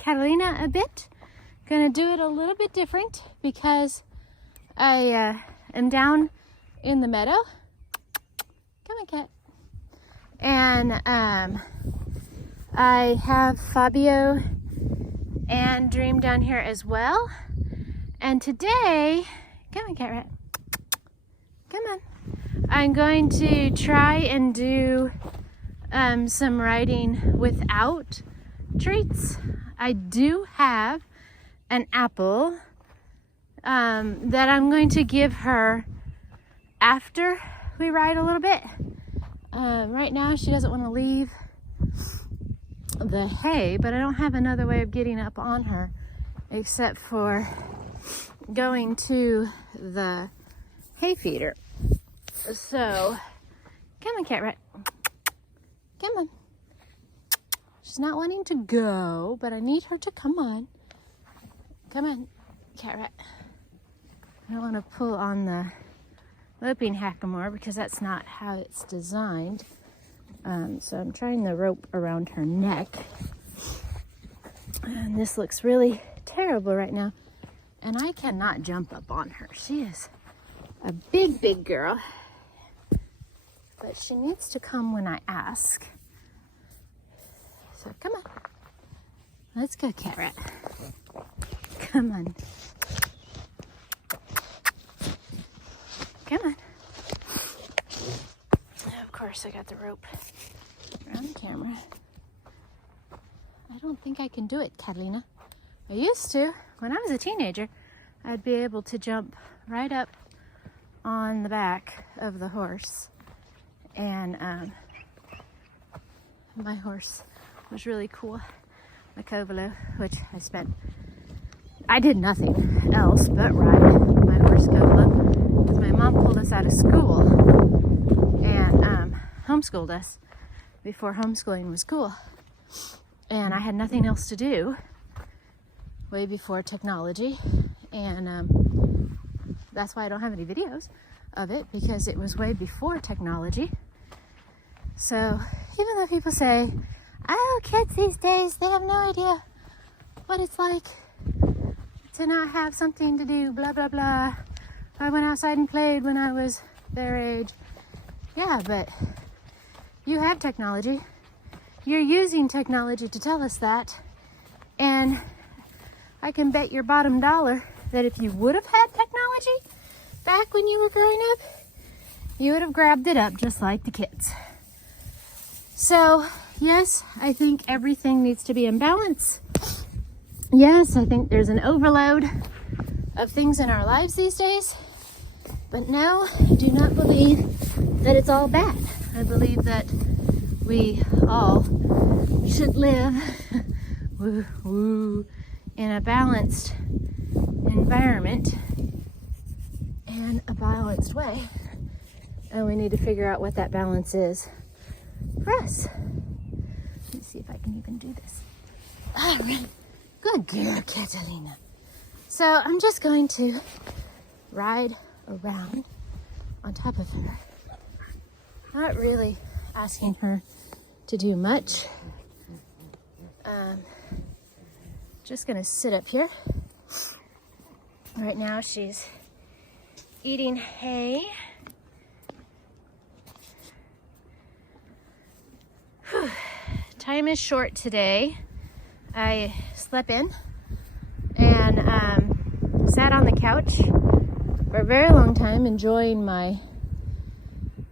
Catalina a bit. Gonna do it a little bit different because I am down in the meadow. Come on, cat. And I have Fabio and Dream down here as well. And today, come on, cat rat. Come on. I'm going to try and do some riding without treats. I do have an apple that I'm going to give her after we ride a little bit. Right now she doesn't want to leave the hay, but I don't have another way of getting up on her except for going to the hay feeder. So, come on, cat rat. Come on. She's not wanting to go, but I need her to come on. Come on, cat rat. I don't want to pull on the loping hackamore because that's not how it's designed. So I'm trying the rope around her neck. And this looks really terrible right now. And I cannot jump up on her. She is a big, big girl. But she needs to come when I ask. So come on. Let's go, cat rat. Come on. Come on. Of course, I got the rope around the camera. I don't think I can do it, Catalina. I used to. When I was a teenager, I'd be able to jump right up on the back of the horse. And my horse was really cool, my Covolo, which I did nothing else but ride my horse Covolo because my mom pulled us out of school and homeschooled us before homeschooling was cool. And I had nothing else to do way before technology, and that's why I don't have any videos of it, because it was way before technology. So even though people say, oh, kids these days, they have no idea what it's like to not have something to do, blah, blah, blah. I went outside and played when I was their age. Yeah, but you have technology. You're using technology to tell us that. And I can bet your bottom dollar that if you would have had technology back when you were growing up, you would have grabbed it up just like the kids. So, yes, I think everything needs to be in balance. Yes, I think there's an overload of things in our lives these days. But no, I do not believe that it's all bad. I believe that we all should live woo, woo, in a balanced environment and a balanced way. And we need to figure out what that balance is for us. Let me see if I can even do this. All right. Good girl, Catalina. So I'm just going to ride around on top of her. Not really asking her to do much. Just gonna sit up here. Right now she's eating hay. Whew. Time is short today. I slept in and sat on the couch for a very long time enjoying my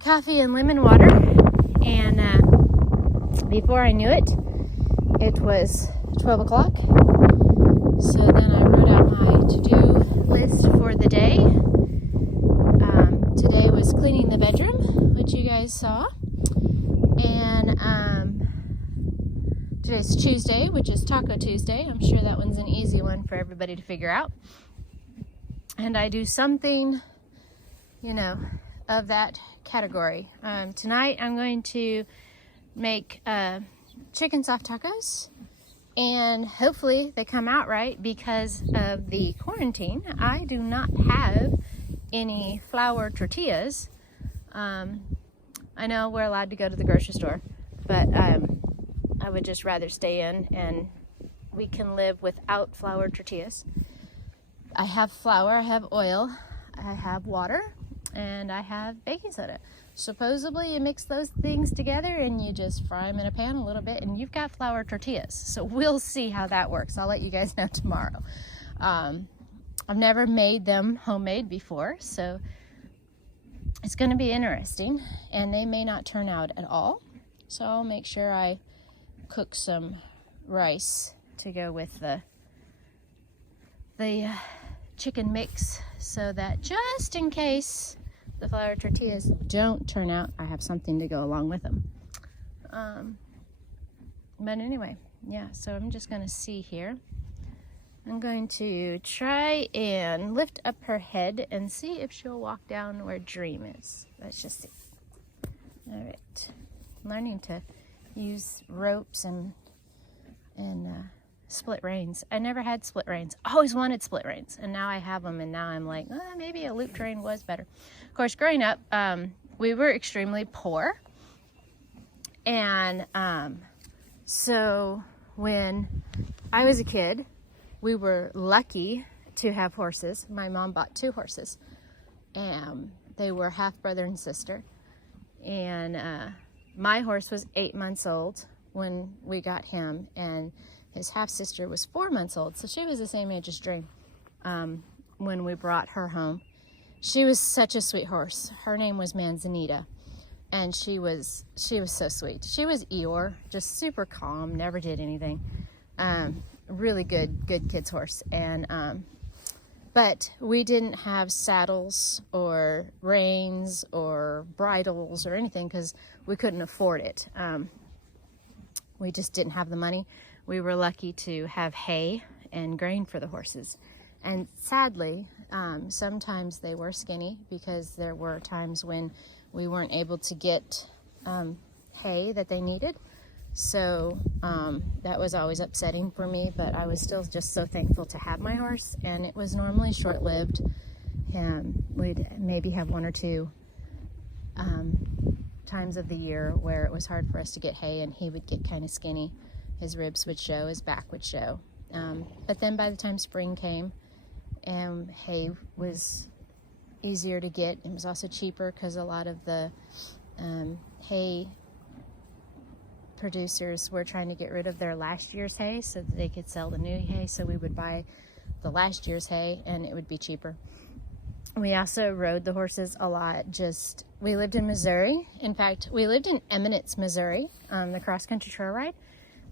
coffee and lemon water, and before I knew it, it was 12 o'clock. So then I wrote out my to-do list for the day. Today was cleaning the bedroom, which you guys saw, and today's Tuesday, which is Taco Tuesday. I'm sure that one's an easy one for everybody to figure out. And I do something, of that category. Tonight I'm going to make chicken soft tacos, and hopefully they come out right because of the quarantine. I do not have any flour tortillas. I know we're allowed to go to the grocery store, but I would just rather stay in and we can live without flour tortillas. I have flour, I have oil, I have water, and I have baking soda. Supposedly you mix those things together and you just fry them in a pan a little bit and you've got flour tortillas. So we'll see how that works. I'll let you guys know tomorrow. I've never made them homemade before, so it's going to be interesting, and they may not turn out at all. So I'll make sure I cook some rice to go with the chicken mix, so that just in case the flour tortillas don't turn out, I have something to go along with them. But anyway, yeah, so I'm just going to see here. I'm going to try and lift up her head and see if she'll walk down where Dream is. Let's just see. All right. Learning to use ropes and split reins. I never had split reins. I always wanted split reins, and now I have them, and now I'm like, maybe a loop rein was better. Of course, growing up, we were extremely poor, and so when I was a kid, we were lucky to have horses. My mom bought 2 horses, and they were half brother and sister, and my horse was 8 months old when we got him, and his half-sister was 4 months old, so she was the same age as Dream when we brought her home. She was such a sweet horse. Her name was Manzanita, and she was so sweet. She was Eeyore, just super calm, never did anything. Really good kid's horse. And but we didn't have saddles or reins or bridles or anything because we couldn't afford it. We just didn't have the money. We were lucky to have hay and grain for the horses. And sadly, sometimes they were skinny because there were times when we weren't able to get hay that they needed. So that was always upsetting for me, but I was still just so thankful to have my horse, and it was normally short-lived. We'd maybe have 1 or 2 times of the year where it was hard for us to get hay, and he would get kind of skinny. His ribs would show, his back would show. But then by the time spring came, hay was easier to get. It was also cheaper because a lot of the hay producers were trying to get rid of their last year's hay so that they could sell the new hay. So we would buy the last year's hay and it would be cheaper. We also rode the horses a lot. We lived in Missouri. In fact, we lived in Eminence, Missouri, the cross-country trail ride.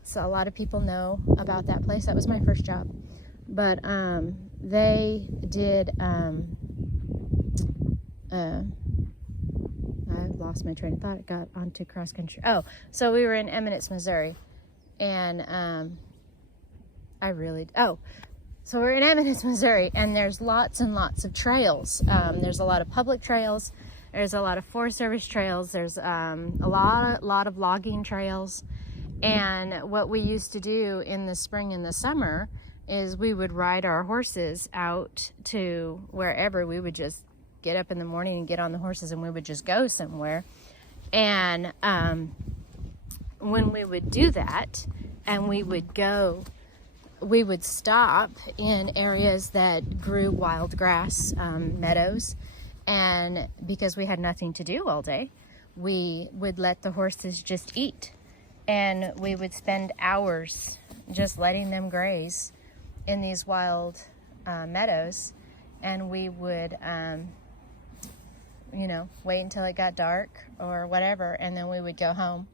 So a lot of people know about that place. That was my first job. But they did, I lost my train of thought. It got onto cross country. Oh, so we were in Eminence, Missouri. And so we're in Eminence, Missouri, and there's lots and lots of trails. There's a lot of public trails. There's a lot of Forest Service trails. There's a lot of logging trails. And what we used to do in the spring and the summer is we would ride our horses out to wherever. We would just get up in the morning and get on the horses, and we would just go somewhere. And when we would do that, and we would stop in areas that grew wild grass, meadows, and because we had nothing to do all day, we would let the horses just eat. And we would spend hours just letting them graze in these wild meadows. And we would, wait until it got dark or whatever, and then we would go home.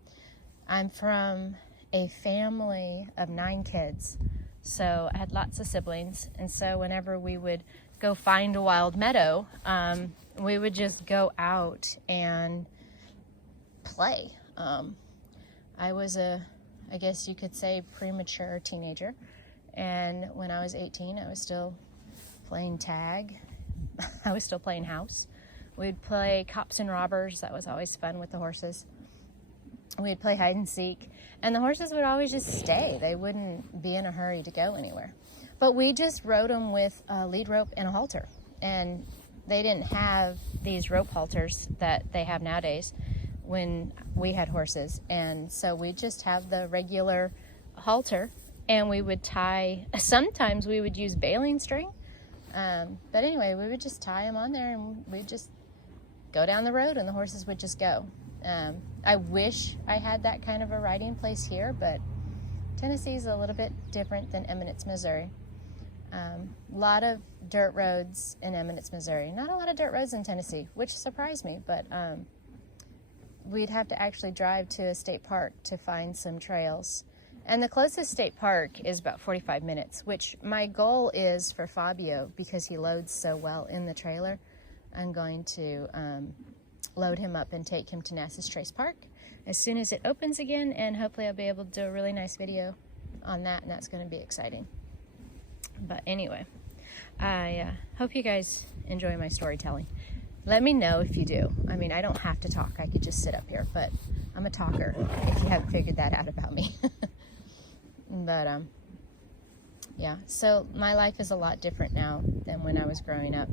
I'm from a family of 9 kids, so I had lots of siblings. And so whenever we would go find a wild meadow, we would just go out and play. I was I guess you could say, premature teenager. And when I was 18, I was still playing tag. I was still playing house. We'd play cops and robbers. That was always fun with the horses. We'd play hide and seek. And the horses would always just stay. They wouldn't be in a hurry to go anywhere. But we just rode them with a lead rope and a halter. And they didn't have these rope halters that they have nowadays when we had horses. And so we just have the regular halter and we would tie, sometimes we would use baling string. But anyway, we would just tie them on there and we'd just go down the road and the horses would just go. I wish I had that kind of a riding place here, but Tennessee is a little bit different than Eminence, Missouri. A lot of dirt roads in Eminence, Missouri. Not a lot of dirt roads in Tennessee, which surprised me, but we'd have to actually drive to a state park to find some trails. And the closest state park is about 45 minutes, which my goal is for Fabio, because he loads so well in the trailer. I'm going to load him up and take him to Nassau Trace Park as soon as it opens again, and hopefully I'll be able to do a really nice video on that, and that's going to be exciting. But anyway, I hope you guys enjoy my storytelling. Let me know if you do. I mean, I don't have to talk. I could just sit up here, but I'm a talker, if you haven't figured that out about me. But, yeah, so my life is a lot different now than when I was growing up.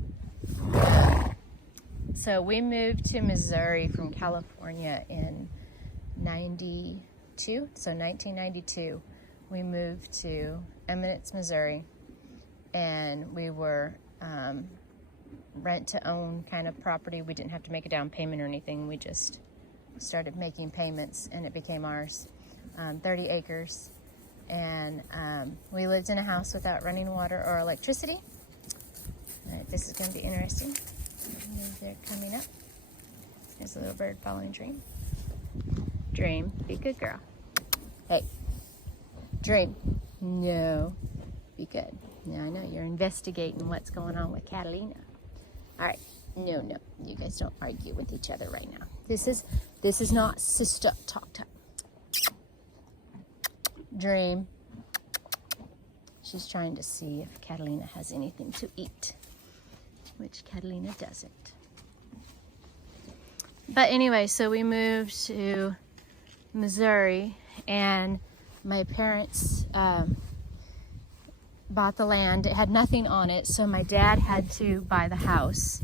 So we moved to Missouri from California in 92. So 1992, we moved to Eminence, Missouri, and we were rent-to-own kind of property. We didn't have to make a down payment or anything. We just started making payments, and it became ours. 30 acres. And we lived in a house without running water or electricity. All right, this is going to be interesting. They're coming up. There's a little bird following Dream. Dream, be a good girl. Hey, Dream. No, be good. Now I know you're investigating what's going on with Catalina. All right, no, you guys don't argue with each other right now. This is not sister talk time. Dream. She's trying to see if Catalina has anything to eat, which Catalina doesn't. But anyway, so we moved to Missouri, and my parents bought the land. It had nothing on it, so my dad had to buy the house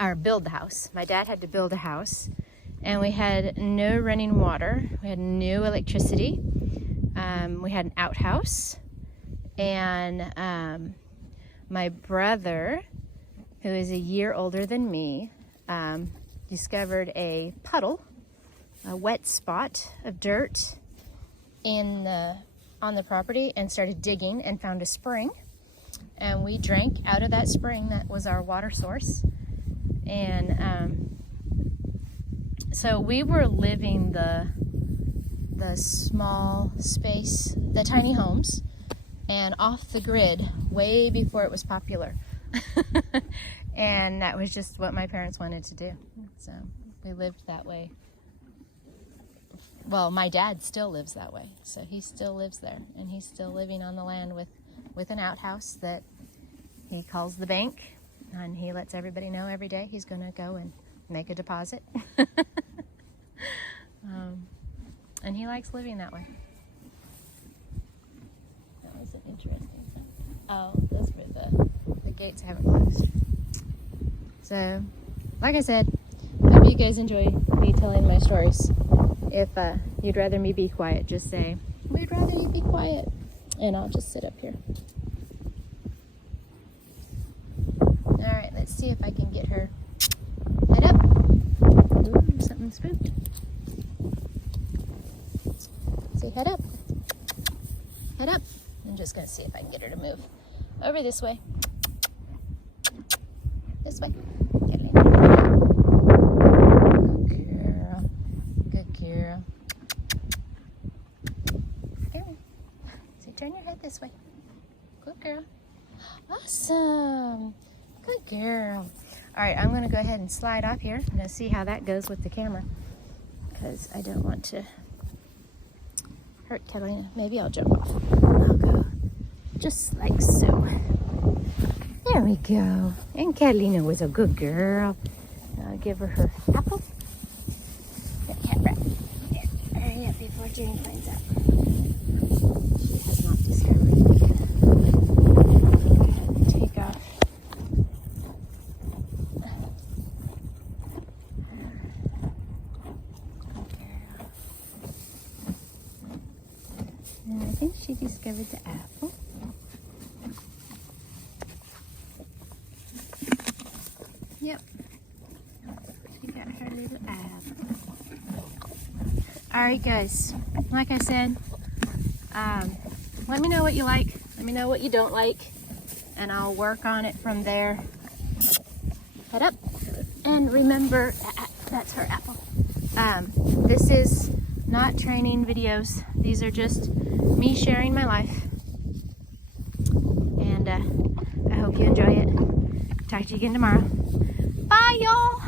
or build the house. My dad had to build a house. And we had no running water. We had no electricity. We had an outhouse. And my brother, who is a year older than me, discovered a puddle, a wet spot of dirt on the property, and started digging and found a spring. And we drank out of that spring. That was our water source. And so we were living the small space, the tiny homes, and off the grid way before it was popular. And that was just what my parents wanted to do. So we lived that way. Well, my dad still lives that way. So he still lives there, and he's still living on the land with an outhouse that he calls the bank, and he lets everybody know every day he's going to go and make a deposit. And he likes living that way. That was an interesting sound. Oh, those were the gates haven't closed. So, like I said, hope you guys enjoy me telling my stories. If you'd rather me be quiet, just say, we'd rather you be quiet. And I'll just sit up here. Alright, let's see if I can get her head up. Ooh, something spooked. Say head up. Head up. I'm just going to see if I can get her to move over this way. This way. Get it. Good girl. Good girl. Here. So turn your head this way. Good girl. Awesome. Good girl. All right, I'm going to go ahead and slide off here. I'm going to see how that goes with the camera, because I don't want to hurt Catalina. Maybe I'll jump off. I'll go just like so. There we go. And Catalina was a good girl. I'll give her her apple. Yeah, right. Yeah, hurry up before Jenny finds out. She has not discovered it yet. Take off. And I think she discovered the apple. Yep. She got her little apple. Alright guys, like I said, let me know what you like. Let me know what you don't like. And I'll work on it from there. Head up. And remember, that's her apple. This is not training videos. These are just me sharing my life. And I hope you enjoy it. Talk to you again tomorrow. Bye, y'all.